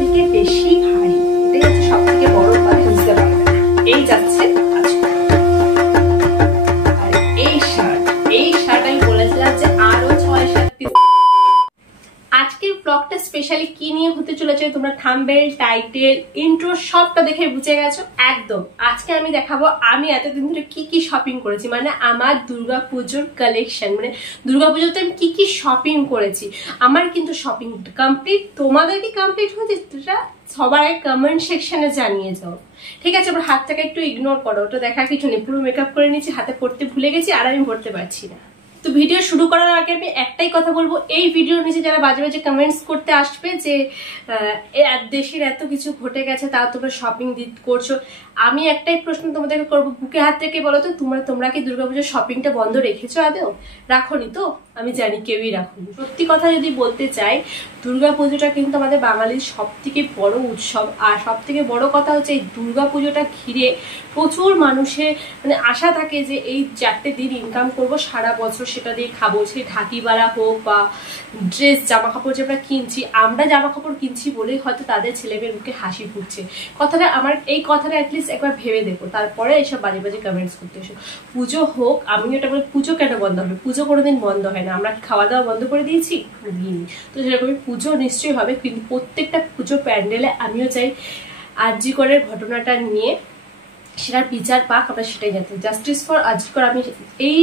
থেকে বেশি ভারী, এটাই হচ্ছে সব থেকে বড় কথা। বুঝতে পারবে এই যাচ্ছে আজকে। আর এই শার্ট আমি বলেছিলাম যে আরো 6-7 পিস। আজকের ব্লগটা স্পেশালি কি নিয়ে হতে চলেছে তোমরা থাম্বনেল, টাইটেল, ইন্ট্রো সবটা দেখে বুঝে গেছো একদম। আজকে আমি দেখাবো আমি এতদিন ধরে কি কি শপিং করেছি, মানে আমার দুর্গাপুজোর কালেকশন, মানে দুর্গাপুজোতে আমি কি কি শপিং করেছি। আমার কিন্তু শপিং কমপ্লিট, তোমাদের কি কমপ্লিট হয়েছে সেটা সবার আগে কমেন্ট সেকশনে জানিয়ে যাও, ঠিক আছে? আমার হাতটাকে একটু ইগনোর করো, ওটা দেখার কিছু নেই। পুরো মেকআপ করে নিয়েছি, হাতে পড়তে ভুলে গেছি আর আমি পড়তে পারছি না। তো ভিডিও শুরু করার আগে আমি একটাই কথা বলবো, এই ভিডিওর নিচে যারা বাজে বাজে কমেন্টস করতে আসবে যে দেশের এত কিছু ঘটে গেছে তাও তোমরা শপিং করছো, আমি একটাই প্রশ্ন তোমাদেরকে করবো, বুকে হাত থেকে বলো তো তোমরা কি দুর্গাপুজোর শপিংটা বন্ধ রেখেছো? আদৌ রাখোনি তো? আমি জানি কেউই রাখুনি। সত্যি কথা যদি বলতে চাই, দুর্গাপুজোটা কিন্তু আমাদের বাঙালির সব থেকে বড় উৎসব। আর সব থেকে বড় কথা হচ্ছে এই দুর্গাপুজোটা ঘিরে প্রচুর মানুষের মানে আশা থাকে যে এই 4টে দিন ইনকাম করব, সারা বছর সেটা দিয়ে খাবো। সেই ঢাকি বাড়া হোক বা ড্রেস, জামা কাপড় যে আমরা কিনছি, আমরা জামা কাপড় কিনছি বলেই হয়তো তাদের ছেলেমেয়ের মুখে হাসি ফুটছে। কথাটা আমার এই কথাটা অ্যাটলিস্ট একবার ভেবে দেখো, তারপরে এইসব বাজে বাজে কমেন্টস করতে এসো। পুজো হোক, আমি এটা বলি পুজো কেন বন্ধ হবে? পুজো কোনোদিন বন্ধ হয় না। আমরা খাওয়া দাওয়া বন্ধ করে দিয়েছি? দিইনি। তো সেরকমই পুজো নিশ্চয়ই হবে, কিন্তু প্রত্যেকটা পুজো প্যান্ডেলে আমিও চাই আরজি করের ঘটনাটা নিয়ে সেটার বিচার পাক, আমরা সেটাই জানতে। জাস্টিস ফর আরজি কর, আমি এই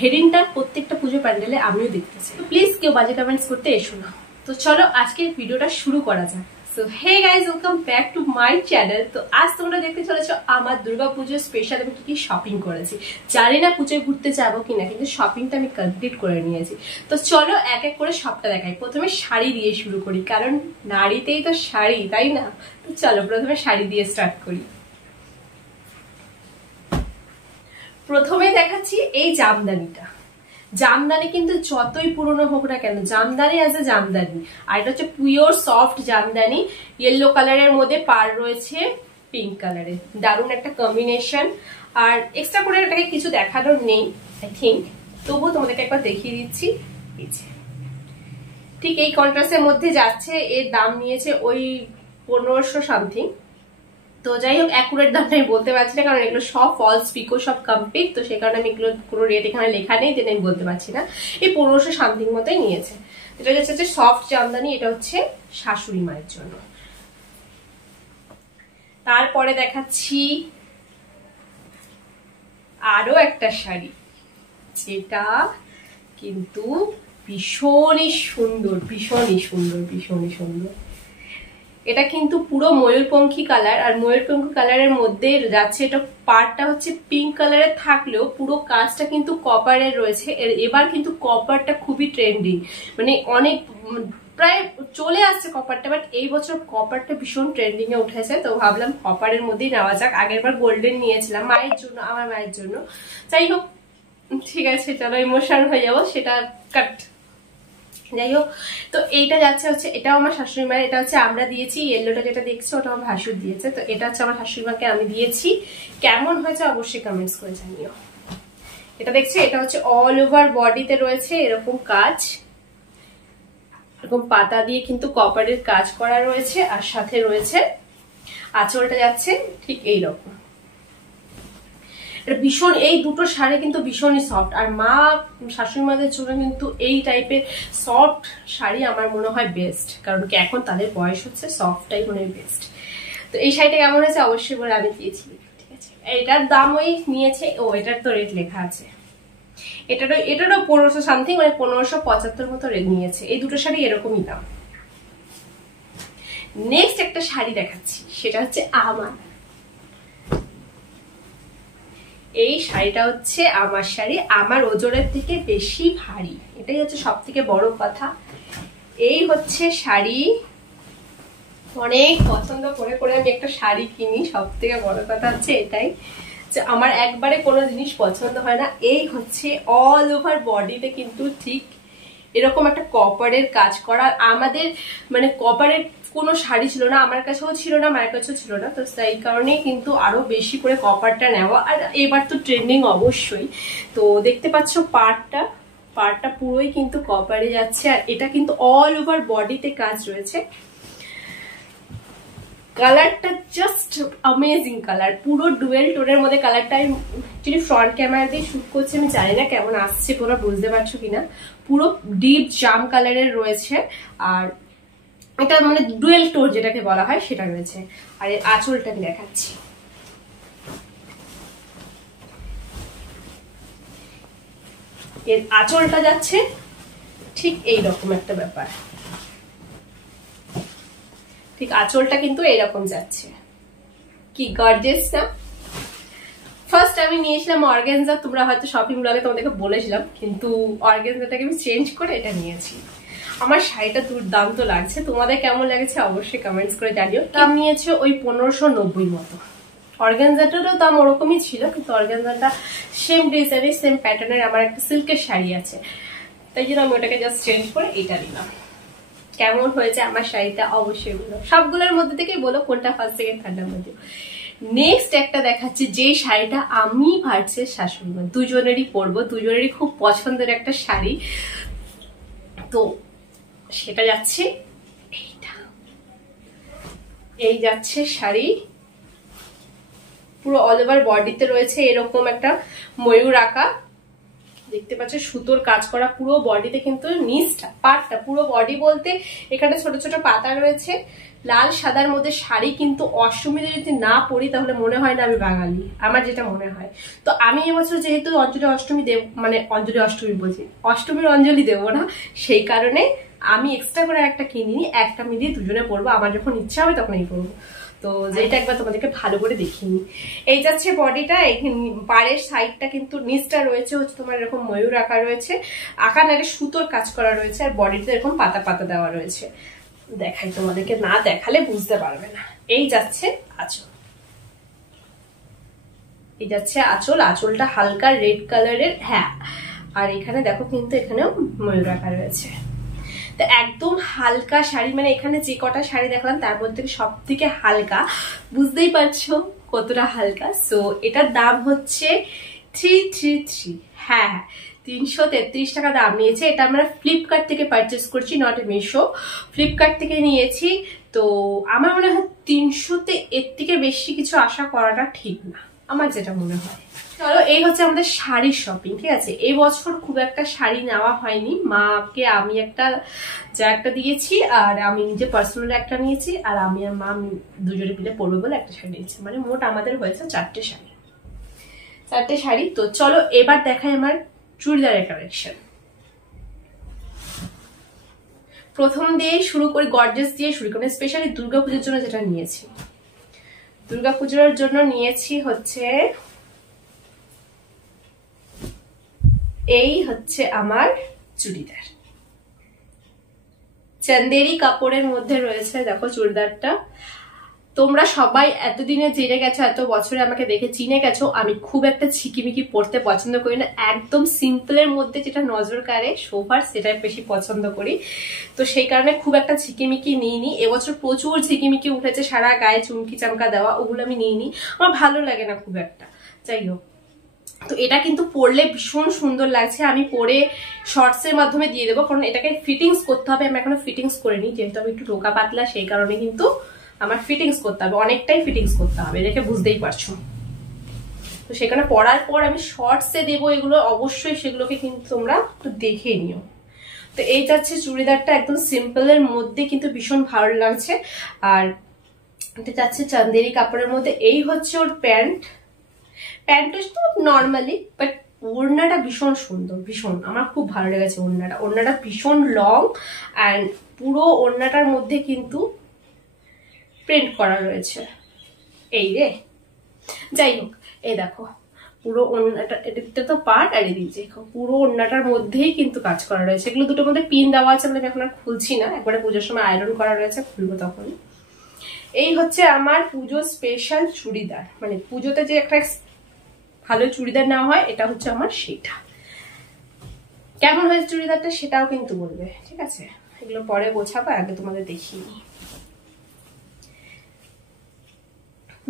হেডিংটা প্রত্যেকটা পুজো প্যান্ডেলে আমিও দেখতেছি। তো প্লিজ কেউ বাজে কমেন্টস করতে এসো না। তো চলো আজকের ভিডিওটা শুরু করা যাক। So hey guys, welcome back to my channel. তো আজ তোমরা দেখতে চলেছো আমার দুর্গাপুজোর স্পেশাল আমি কি কি শপিং করেছি। জানি না পুজোয় ঘুরতে যাবো কিনা, কিন্তু শপিংটা আমি কমপ্লিট করে নিয়েছি। তো চলো এক এক করে সবটা দেখাই। প্রথমে শাড়ি দিয়ে শুরু করি, কারণ নারীতেই তো শাড়ি, তাই না? তো চলো প্রথমে শাড়ি দিয়ে স্টার্ট করি। প্রথমে দেখাচ্ছি এই জামদানিটা। জামদানি কিন্তু যতই পুরনো হোক না কেন, জামদানি অ্যাজ এ জামদানি। আর এটা হচ্ছে পিওর সফট জামদানি, ইয়েলো কালারের মধ্যে পার রয়েছে পিঙ্ক কালারের, দারুণ একটা কম্বিনেশন। আর এক্সট্রা করে এটাকে কিছু দেখানোর নেই আই থিঙ্ক, তবুও তোমাদেরকে একবার দেখিয়ে দিচ্ছি। ঠিক এই কন্ট্রাস্টের মধ্যে যাচ্ছে। এর দাম নিয়েছে ওই 1500 সামথিং। তো যাই হোক, অ্যাকুরেট দামটা আমি বলতে পারছি না, কারণ এগুলো সব ফলস পিকো, সব কমপ্লিট। তো সেই কারণে আমি এগুলো কোনো রেট এখানে লেখা নেই, যেটা আমি বলতে পারছি না। এই 1500 সামথিং মতোই নিয়েছে। এটা হচ্ছে সফট জামদানি, এটা হচ্ছে শাশুড়ি মায়ের জন্য। তারপরে দেখাচ্ছি আরো একটা শাড়ি, যেটা কিন্তু ভীষণই সুন্দর, ভীষণই সুন্দর, ভীষণই সুন্দর। এটা কিন্তু পুরো ময়ূরপঙ্খী কালার, আর ময়ূরপঙ্খী কালারের মধ্যে যাচ্ছে। এটা পার্টটা হচ্ছে পিঙ্ক কালারের থাকলেও পুরো কাজটা কিন্তু কপারের রয়েছে। এবার কিন্তু কপারটা খুবই ট্রেন্ডিং, মানে অনেক প্রায় চলে আসছে কপারটা, বাট এই বছর কপারটা ভীষণ ট্রেন্ডিং এ উঠেছে। তো ভাবলাম কপারের মধ্যেই নেওয়া যাক। আগের বার গোল্ডেন নিয়েছিলাম মায়ের জন্য, আমার মায়ের জন্য। যাই হোক, ঠিক আছে চলো, ইমোশনাল হয়ে যাবো, সেটা কাট। যাই হোক, তো এইটা যাচ্ছে হচ্ছে, এটাও আমার শাশুড়ি মায়ের। এটা হচ্ছে আমরা দিয়েছি, ইয়েলোটা যেটা দেখছো ওটা আমার ভাসুর দিয়েছে। তো এটা হচ্ছে আমার শাশুড়ি মাকে আমি দিয়েছি। কেমন হয়েছে অবশ্যই কমেন্টস করে জানিও। এটা দেখছো, এটা হচ্ছে অল ওভার বডিতে রয়েছে এরকম কাজ, এরকম পাতা দিয়ে কিন্তু কপারের কাজ করা রয়েছে। আর সাথে রয়েছে আঁচলটা যাচ্ছে ঠিক এইরকম। এটা ভীষণ, এই দুটো শাড়ি কিন্তু ভীষণই সফট। আর মা শাশুড়ি মাদের জন্য কিন্তু এই টাইপের সফট শাড়ি আমার মনে হয় বেস্ট, কারণ কি এখন তাদের বয়স হচ্ছে, সফটটাই মনে হয় বেস্ট। তো এই শাড়িটা কেমন হয়েছে অবশ্যই বলে আমি দিয়েছি, ঠিক আছে? এটার দাম ওই নিয়েছে, ও এটার তো রেট লেখা আছে, এটারও 1500 সামথিং, মানে 1575 মতো রেট নিয়েছে। এই দুটো শাড়ি এরকমই দাম। নেক্সট একটা শাড়ি দেখাচ্ছি, সেটা হচ্ছে আমার। এই শাড়িটা হচ্ছে আমার শাড়ি, আমার ওজনের থেকে বেশি ভারী, এটাই হচ্ছে সব থেকে বড় কথা। এই হচ্ছে শাড়ি, অনেক পছন্দ করে করে আমি একটা শাড়ি কিনি। সব থেকে বড় কথা হচ্ছে এটাই যে আমার একবারে কোনো জিনিস পছন্দ হয় না। এই হচ্ছে অল ওভার বডিতে কিন্তু ঠিক এরকম একটা কপারের কাজ করা। আমাদের মানে কপারের কোনো শাড়ি ছিল না, আমার কাছেও ছিল না, মায়ের কাছেও ছিল না। তো সেই কারণেই কিন্তু আরো বেশি করে কপারটা নেওয়া। আর এবার তো ট্রেন্ডিং অবশ্যই। তো দেখতে পাচ্ছ পার্টটা পুরোই কিন্তু কপারে যাচ্ছে। আর এটা কিন্তু অল ওভার বডিতে কাজ রয়েছে। কালারটা জাস্ট অ্যামেজিং কালার, পুরো ডুয়েল টোনের মধ্যে কালারটা। আমি অ্যাকচুয়ালি ফ্রন্ট ক্যামেরা দিয়ে শুট করছি, আমি জানি না কেমন আসছে, পুরো বুঝতে পারছো কিনা। পুরো ডিপ জাম কালারের রয়েছে, আর এটা মানে ডুয়েল টোন যেটাকে বলা হয় সেটা রয়েছে। আর এর আঁচলটা আমি দেখাচ্ছি, এর আঁচলটা যাচ্ছে ঠিক এইরকম একটা ব্যাপার, ঠিক আঁচলটা কিন্তু এইরকম যাচ্ছে। কি গর্জিয়াস না? ফার্স্ট আমি নিয়েছিলাম অর্গানজা, তোমরা হয়তো শপিং ব্লগে তোমাদেরকে বলেছিলাম, কিন্তু অর্গানজাটাকে আমি চেঞ্জ করে এটা নিয়েছি। আমার শাড়িটা দুর্দান্ত লাগছে, তোমাদের কেমন লাগছে অবশ্যই কমেন্টস করে জানিও। দাম নিয়েছে ওই 1590 মতো। অর্গানজাটারও দাম ওরকমই ছিল, কিন্তু অর্গানজাটা সেম ডিজাইনের সেম প্যাটার্নের আমার একটা সিল্কের শাড়ি আছে, তাই জন্য আমি ওটাকে জাস্ট চেঞ্জ করে এটা নিলাম। কেমন হয়েছে আমার শাড়িটা অবশ্যই বলো, সবগুলোর মধ্যে থেকেই বলো কোনটা ফার্স্ট সেকেন্ড থার্ডের মধ্যে। নেক্সট একটা দেখাচ্ছি, যে শাড়িটা আমি ভার্সেস শাশুড়ি মা দুজনেরই পরবো, দুজনেরই খুব পছন্দের একটা শাড়ি। তো সেটা যাচ্ছে এইটা, এই যাচ্ছে শাড়ি, পুরো অল ওভার বডিতে রয়েছে এরকম একটা ময়ূর আঁকা, দেখতে পাচ্ছ সুতোর কাজ করা পুরো বডিতে, কিন্তু নিচটা পাটটা পুরো বডি বলতে এখানে ছোট ছোট পাতা রয়েছে, লাল সাদার মধ্যে শাড়ি। কিন্তু অষ্টমীতে যদি না পরি তাহলে মনে হয় না আমি বাঙালি, আমার যেটা মনে হয়। তো আমি এবছর যেহেতু অঞ্জলি অষ্টমী দেব, মানে অঞ্জলি অষ্টমী বলছি, অষ্টমীর অঞ্জলি দেবো না, সেই কারণে আমি এক্সট্রা করে একটা কিনিনি, একটা মিলিয়ে দুজনে পরবো, আমার যখন ইচ্ছা হবে তখনই পরবো। তো যেটা একবার তোমাদেরকে ভালো করে দেখিনি। এই যাচ্ছে বডিটা, পাড়ের সাইডটা কিন্তু নিচটা রয়েছে হচ্ছে তোমার এরকম ময়ূর আঁকা রয়েছে, আঁকা না সুতোর কাজ করা রয়েছে, আর বডিতে এরকম পাতা পাতা দেওয়া রয়েছে। দেখাই তোমাদেরকে, না দেখালে বুঝতে পারবে না। এই যাচ্ছে আঁচল, এই যাচ্ছে আঁচল, আঁচলটা হালকা রেড কালারের, হ্যাঁ। আর এখানে দেখো কিন্তু এখানেও ময়ূর আঁকা রয়েছে। তো একদম হালকা শাড়ি, মানে এখানে যে কটা শাড়ি দেখলাম তার মধ্যে সব থেকে হালকা, বুঝতেই পারছো কতটা হালকা। সো এটার দাম হচ্ছে 333, হ্যাঁ 333 টাকা দাম নিয়েছে। এটা আমরা ফ্লিপকার্ট থেকে পারচেস করছি, নট মিশো, ফ্লিপকার্ট থেকে নিয়েছি। তো আমার মনে হয় 300-তে এর থেকে বেশি কিছু আশা করাটা ঠিক না, আমার যেটা মনে হয়। চলো, এই হচ্ছে আমাদের শাড়ির শপিং, ঠিক আছে। এই বছর খুব একটা শাড়ি নেওয়া হয়নি, মাকে আমি একটা দিয়েছি, আর আমি নিজে পার্সোনাল একটা নিয়েছি, আর আমি আর মা দুজনে মিলে পরবে বলে একটা শাড়ি নিয়েছি। মানে মোট আমাদের হয়েছে 4টে শাড়ি। তো চলো এবার দেখাই আমার চুড়িদারের কালেকশন। প্রথম দিয়ে শুরু করি, গর্জিয়াস দিয়ে শুরু করি, স্পেশালি দুর্গাপুজোর জন্য যেটা নিয়েছি। দুর্গাপুজোর জন্য নিয়েছি হচ্ছে এই হচ্ছে আমার চুড়িদার, চান্দেরি কাপড়ের মধ্যে রয়েছে। দেখো চুড়িদারটা, তোমরা সবাই এতদিনে জেনে গেছো, এত বছরে আমাকে দেখে চিনে গেছো, আমি খুব একটা ঝিকিমিকি পরতে পছন্দ করি না, একদম সিম্পলের মধ্যে যেটা নজর কাড়ে সোফার সেটাই বেশি পছন্দ করি। তো সেই কারণে খুব একটা ঝিকিমিকি নিইনি। এবছর প্রচুর ঝিকিমিকি উঠেছে, সারা গায়ে চুমকি চামকা দেওয়া, ওগুলো আমি নিইনি, আমার ভালো লাগে না খুব একটা। যাই হোক, তো এটা কিন্তু পরলে ভীষণ সুন্দর লাগছে। আমি পরে শর্টস এর মাধ্যমে দিয়ে দেবো, কারণ এটাকে ফিটিংস করতে হবে, আমি এখনো ফিটিংস করিনি, যেহেতু আমি একটু টোকা পাতলা, সেই কারণে কিন্তু আমার ফিটিংস করতে হবে, অনেকটাই ফিটিংস করতে হবে, দেখে বুঝতেই পারছো। তো সেখানে পরার পর আমি শর্টসে দেবো এগুলো, অবশ্যই সেগুলোকে কিন্তু তোমরা একটু দেখে নিও। তো এই যাচ্ছে চুড়িদারটা, একদম সিম্পলের মধ্যে কিন্তু ভীষণ ভালো লাগছে। আর এটা যাচ্ছে চান্দেরি কাপড়ের মধ্যে। এই হচ্ছে ওর প্যান্টটা তো নর্মালি, বাট ওড়নাটা ভীষণ সুন্দর, ভীষণ আমার খুব ভালো লেগেছে ওড়নাটা ভীষণ লং, অ্যান্ড পুরো ওড়নাটার মধ্যে কিন্তু প্রিন্ট করা রয়েছে। এই রে, যাই হোক, এই দেখো পুরো ওড়নাটা, এটা তো পার্ট, আর এদিকে দেখো পুরো ওড়নাটার মধ্যেই কিন্তু কাজ করা রয়েছে। এগুলো দুটোর মধ্যে পিন দেওয়া আছে, আমি এখন আর খুলছি না, একবারে পুজোর সময় আয়রন করা রয়েছে, খুলবো তখন। এই হচ্ছে আমার পুজো স্পেশাল চুড়িদার, মানে পুজোতে যে একটা ভালো চুড়িদার নেওয়া হয়, এটা হচ্ছে আমার সেটা। কেমন হয়েছে চুড়িদারটা সেটাও কিন্তু বলবে, ঠিক আছে। এগুলো পরে গোছাবো, আগে তোমাদের দেখিয়ে নিই।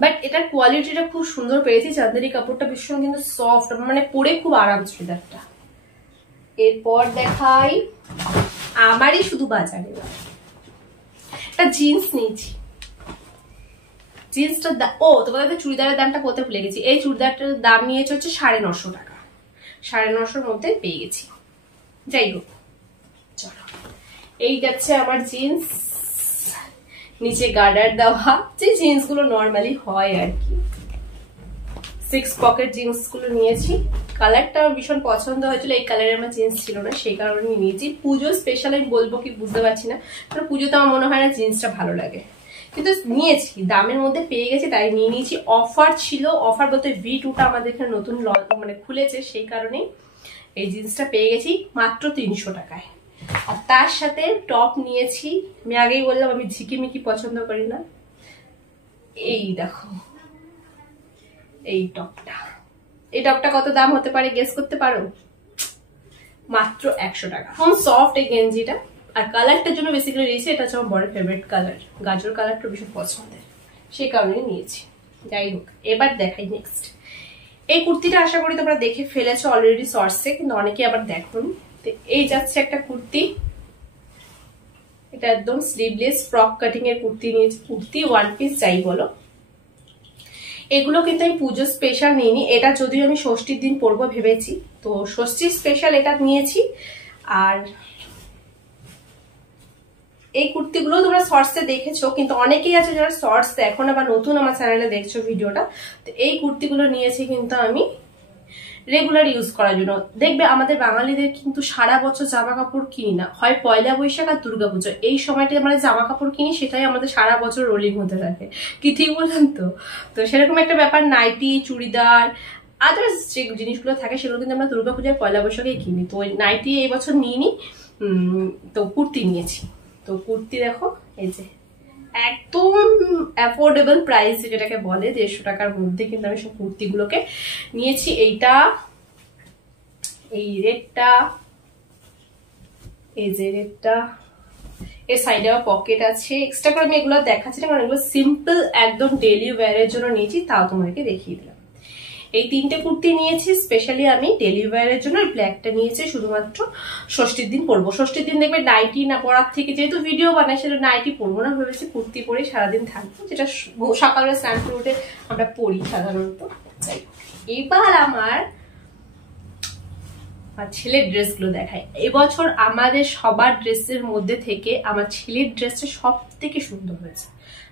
বাট এটার কোয়ালিটিটা খুব সুন্দর পেয়েছি, চাঁদেরি কাপড়টা ভীষণ কিন্তু সফট, মানে পরে খুব আরাম চুড়িদারটা। এরপর দেখাই, আমারই শুধু বাজারে একটা জিন্স নিয়েছি, জিন্সটার তোমাদের চুড়িদারের দামটা বলতে ভুলে গেছি। এই চুড়িদারটার দাম নিয়েছে হচ্ছে 950 টাকা, 950 মধ্যে পেয়ে গেছি। যাই হোক, চলো এই যাচ্ছে আমার জিন্স, নিচে গার্ডার দেওয়া, যে জিন্স গুলো নর্মালি হয় আর কি। 6 পকেট জিন্স গুলো নিয়েছি। কালারটা ভীষণ পছন্দ হয়েছিল, এই কালারের আমার জিন্স ছিল না, সেই কারণে নিয়েছি। পুজো স্পেশাল আমি বলবো কি বুঝতে পারছি না, কারণ পুজোতে আমার মনে হয় না জিন্সটা ভালো লাগে, কিন্তু নিয়েছি, দামের মধ্যে পেয়ে গেছি তাই নিয়ে নিয়েছি। অফার ছিল, অফার বলতে V2টা আমাদের এখানে নতুন মানে খুলেছে, সেই কারণেই এই জিন্সটা পেয়ে গেছি মাত্র 300 টাকায়। আর তার সাথে টপ নিয়েছি। আমি আগেই বললাম আমি ঝিকিমিকি পছন্দ করি না। এই দেখো এই টপটা, এই টপটা কত দাম হতে পারে গেস করতে পারো? মাত্র 100 টাকা। খুব সফট এই গেঞ্জিটা, আর কালারটার জন্য বেসিক্যালি নিয়েছি, এটা হচ্ছে আমার বড় ফেভারিট কালার, গাজর কালারটা ভীষণ পছন্দের, সেই কারণে নিয়েছি। যাই হোক, এবার দেখাই নেক্সট। এই কুর্তিটা আশা করি তোমরা দেখে ফেলেছো অলরেডি শর্টসে, কিন্তু অনেকে আবার দেখোনি। এই যাচ্ছে একটা কুর্তি, এটা একদম স্লিভলেস ফ্রক কাটিং এর কুর্তি নিয়েছি, কুর্তি ওয়ান পিস যাই বলো। এগুলো কিন্তু আমি পুজো স্পেশাল নিইনি, এটা যদিও আমি ষষ্ঠীর দিন পরবো ভেবেছি, তো ষষ্ঠীর স্পেশাল এটা নিয়েছি। আর এই কুর্তিগুলো তোমরা শর্টসে দেখেছো, কিন্তু অনেকেই আছে যারা শর্টস দেখো না বা নতুন আমার চ্যানেলে দেখছো ভিডিওটা, তো এই কুর্তিগুলো নিয়েছি কিন্তু আমি রেগুলার ইউজ করার জন্য। দেখবে আমাদের বাঙালিদের কিন্তু সারা বছর জামা কাপড় কিনি না, হয় পয়লা বৈশাখ আর দুর্গাপুজো, এই সময়টা আমরা জামা কাপড় কিনি, সেটাই আমাদের সারা বছর রোলিং হতে থাকে, কি ঠিক বললাম তো? তো সেরকম একটা ব্যাপার, নাইটি, চুড়িদার, আদার্স যে জিনিসগুলো থাকে সেগুলো কিন্তু আমরা দুর্গাপূজার পয়লা বৈশাখেই কিনি। তো ওই নাইটি এই বছর নিইনি, তো কুর্তি নিয়েছি। তো কুর্তি দেখো, এই যে একদম অ্যাফোর্ডেবল প্রাইস যেটাকে বলে, 150 টাকার মধ্যে কিন্তু আমি সব কুর্তিগুলোকে নিয়েছি। এইটা, এই রেডটা, এই যে রেডটা, এর সাইডে পকেট আছে। এক্সট্রা করে আমি এগুলো দেখাচ্ছি না, কারণ এগুলো সিম্পল একদম ডেইলি ওয়্যারের জন্য নিয়েছি, তাও তোমাদেরকে দেখিয়ে দিলাম। এই 3টে কুর্তি নিয়েছি স্পেশালি আমি ডেইলি ওয়্যারের জন্য। আর ব্ল্যাকটা নিয়েছি শুধুমাত্র ষষ্ঠীর দিন পরবো। ষষ্ঠীর দিন দেখবে নাইটি না পরার থেকে, যেহেতু ভিডিও বানাই সেটা নাইটি পরবো না, ভেবেছি কুর্তি পরে সারাদিন থাকবো, যেটা সকালে স্নান করে উঠে আমরা পরি সাধারণত। এবার আমার ছেলের ড্রেসগুলো দেখাই। এবছর আমাদের সবার ড্রেসের মধ্যে থেকে আমার ছেলের ড্রেসটা সব থেকে সুন্দর হয়েছে,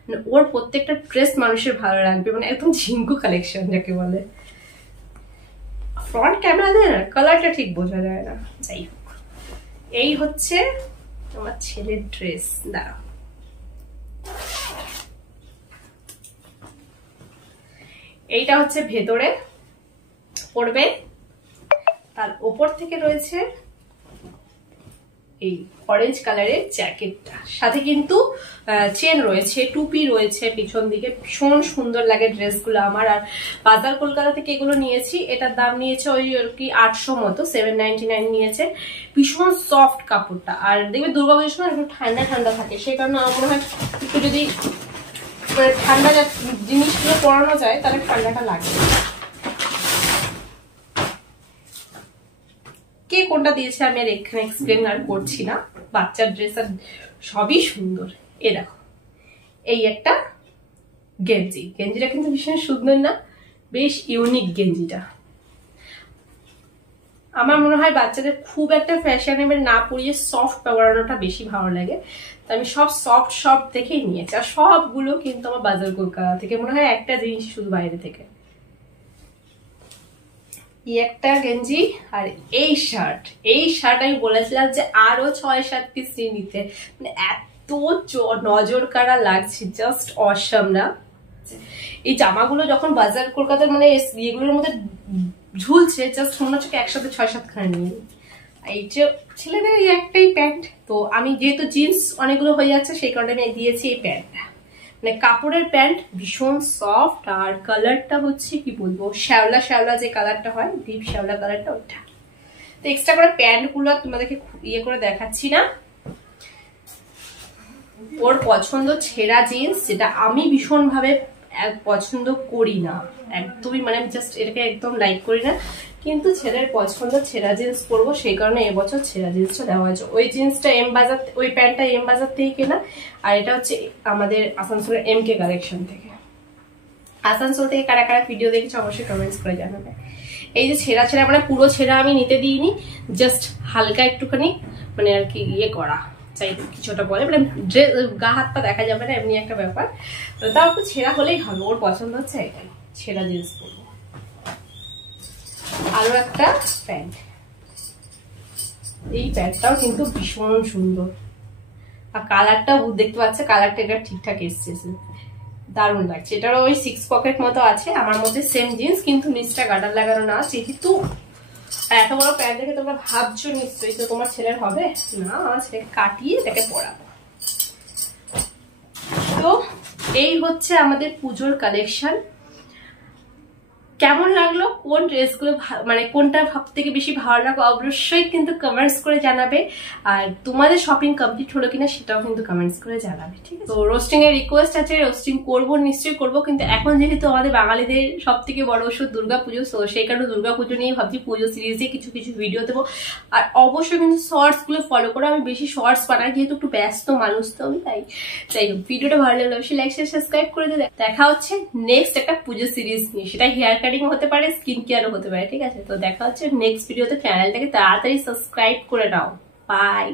মানে ওর প্রত্যেকটা ড্রেস মানুষের ভালো লাগবে, মানে একদম ঝিঙ্কু কালেকশন যাকে বলে। ফ্রন্ট ক্যামেরা দেয় না, কালারটা ঠিক বোঝা যায় না। যাই হোক, এই হচ্ছে আমার ছেলের ড্রেস। দাঁড়াও, এইটা হচ্ছে ভেতরে পড়বে, তার ওপর থেকে রয়েছে এই অরেঞ্জ কালারের জ্যাকেটটা, সাথে কিন্তু চেন রয়েছে, টুপি রয়েছে পিছন দিকে। ভীষণ সুন্দর লাগে ড্রেসগুলো আমার। আর বাজার কলকাতা থেকে এগুলো নিয়েছি, এটার দাম নিয়েছে ওই আর কি 800 মতো, 799 নিয়েছে। ভীষণ সফট কাপড়টা, আর দেখবে দুর্গাপুজোর সময় একটু ঠান্ডা ঠান্ডা থাকে, সেই কারণে আমার মনে হয় একটু যদি ঠান্ডা জিনিসগুলো পরানো যায় তাহলে ঠান্ডাটা লাগে। কে কোনটা দিয়েছে আমি আর এখানে এক্সপ্লেন আর করছি না, বাচ্চার ড্রেস আর সবই সুন্দর। এ দেখো, এই একটা গেঞ্জি, গেঞ্জিটা কিন্তু ভীষণ সুন্দর না, বেশ ইউনিক গেঞ্জিটা। আমার মনে হয় বাচ্চাদের খুব একটা ফ্যাশনেবল না পরিয়ে সফট পরানোটা বেশি ভালো লাগে, তো আমি সব সফট দেখেই নিয়েছি। আর সবগুলো কিন্তু আমার বাজার কলকাতা থেকে, মনে হয় একটা জিনিস শুধু বাইরে থেকে। একটা গেঞ্জি আর এই শার্ট, এই শার্ট আমি বলেছিলাম যে আরো 6-7 পিস নিতে, মানে এত নজর কাড়া লাগছে, জাস্ট অসাম না? এই জামাগুলো যখন বাজার কলকাতার মানে এগুলোর মধ্যে ঝুলছে, জাস্ট মনে হচ্ছে একসাথে 6-7 খানা নিয়ে। এই যে ছেলেদের এই একটাই প্যান্ট, তো আমি যেহেতু জিন্স অনেকগুলো হয়ে যাচ্ছে সেই কারণে আমি দিয়েছি এই প্যান্টটা, মানে কাপড়ের প্যান্ট, ভীষণ সফট। আর কালারটা হচ্ছে কি বলবো, শ্যাওলা শ্যাওলা যে কালারটা হয়, ডিপ শ্যাওলা কালারটা, ওটা। তো এক্সট্রা করে প্যান্ট গুলো তোমাদেরকে ইয়ে করে দেখাচ্ছি না। ওর পছন্দ ছেঁড়া জিন্স, যেটা আমি ভীষণ ভাবে পছন্দ করি না একদমই, মানে আমি জাস্ট এটাকে একদম লাইক করি না, কিন্তু ছেলের পছন্দ ছেঁড়া জিন্স পরবো, সেই কারণে এবছর ছেঁড়া জিন্সটা দেওয়া হয়েছে। ওই জিন্সটা এম বাজার, ওই প্যান্টটা এম বাজার থেকে কেনা, আর এটা হচ্ছে আমাদের আসানসোলের MK কালেকশন থেকে। আসানসোল থেকে কারা কারা ভিডিও দেখেছে অবশ্যই কমেন্টস করে জানাবে। এই যে ছেঁড়া ছেঁড়া, মানে পুরো ছেঁড়া আমি নিতে দিইনি, জাস্ট হালকা একটুখানি মানে আর কি ইয়ে করা, চাই কিছুটা বলে, মানে গা হাত পা দেখা যাবে না, এমনি একটা ব্যাপার। তো তাও একটু ছেঁড়া হলেই হবে, ওর পছন্দ হচ্ছে এটাই, ছেঁড়া জিন্স পরবো। আরো একটা প্যান্ট, এই প্যান্টটাও কিন্তু ভীষণ সুন্দর, আর কালারটাও দেখতে পাচ্ছে, কালারটা এটা ঠিকঠাক এসছে, দারুণ লাগছে। এটারও ওই 6 পকেট মতো আছে, আমার মধ্যে সেম জিন্স, কিন্তু নিচটা গার্ডার লাগানো না, যেহেতু এত বড় প্যান্ট দেখে তোমরা ভাবছো নিশ্চয়ই তো তোমার ছেলের হবে না, আমার ছেলেকে কাটিয়ে এটাকে পরাবো। তো এই হচ্ছে আমাদের পুজোর কালেকশন। কেমন লাগলো, কোন ড্রেসগুলো মানে কোনটা সব থেকে বেশি ভালো লাগলো অবশ্যই কিন্তু কমেন্টস করে জানাবে, আর তোমাদের শপিং কমপ্লিট হলো কিনা সেটাও কিন্তু কমেন্টস করে জানাবে, ঠিক আছে? তো রোস্টিং এর রিকোয়েস্ট আছে, রোস্টিং করবো, নিশ্চয়ই করবো, কিন্তু এখন যেহেতু আমাদের বাঙালিদের সব থেকে বড় ওষুধ দুর্গাপুজো, তো সেই কারণে দুর্গাপুজো নিয়ে ভাবছি পুজো সিরিজে কিছু কিছু ভিডিও দেবো। আর অবশ্যই কিন্তু শর্টস গুলো ফলো করো, আমি বেশি শর্টস বানাই যেহেতু একটু ব্যস্ত মানুষ তো আমি, তাই যাই হোক ভিডিওটা ভালো লাগলে অবশ্যই লাইক শেয়ার সাবস্ক্রাইব করে দিও। দেখা হচ্ছে নেক্সট একটা পুজো সিরিজ নিয়ে, সেটা হেয়ার কাটিং হতে পারে, স্কিন কেয়ারও হতে পারে, ঠিক আছে? তো দেখা হচ্ছে নেক্সট ভিডিওতে, চ্যানেলটাকে তাড়াতাড়ি সাবস্ক্রাইব করে নাও। বাই।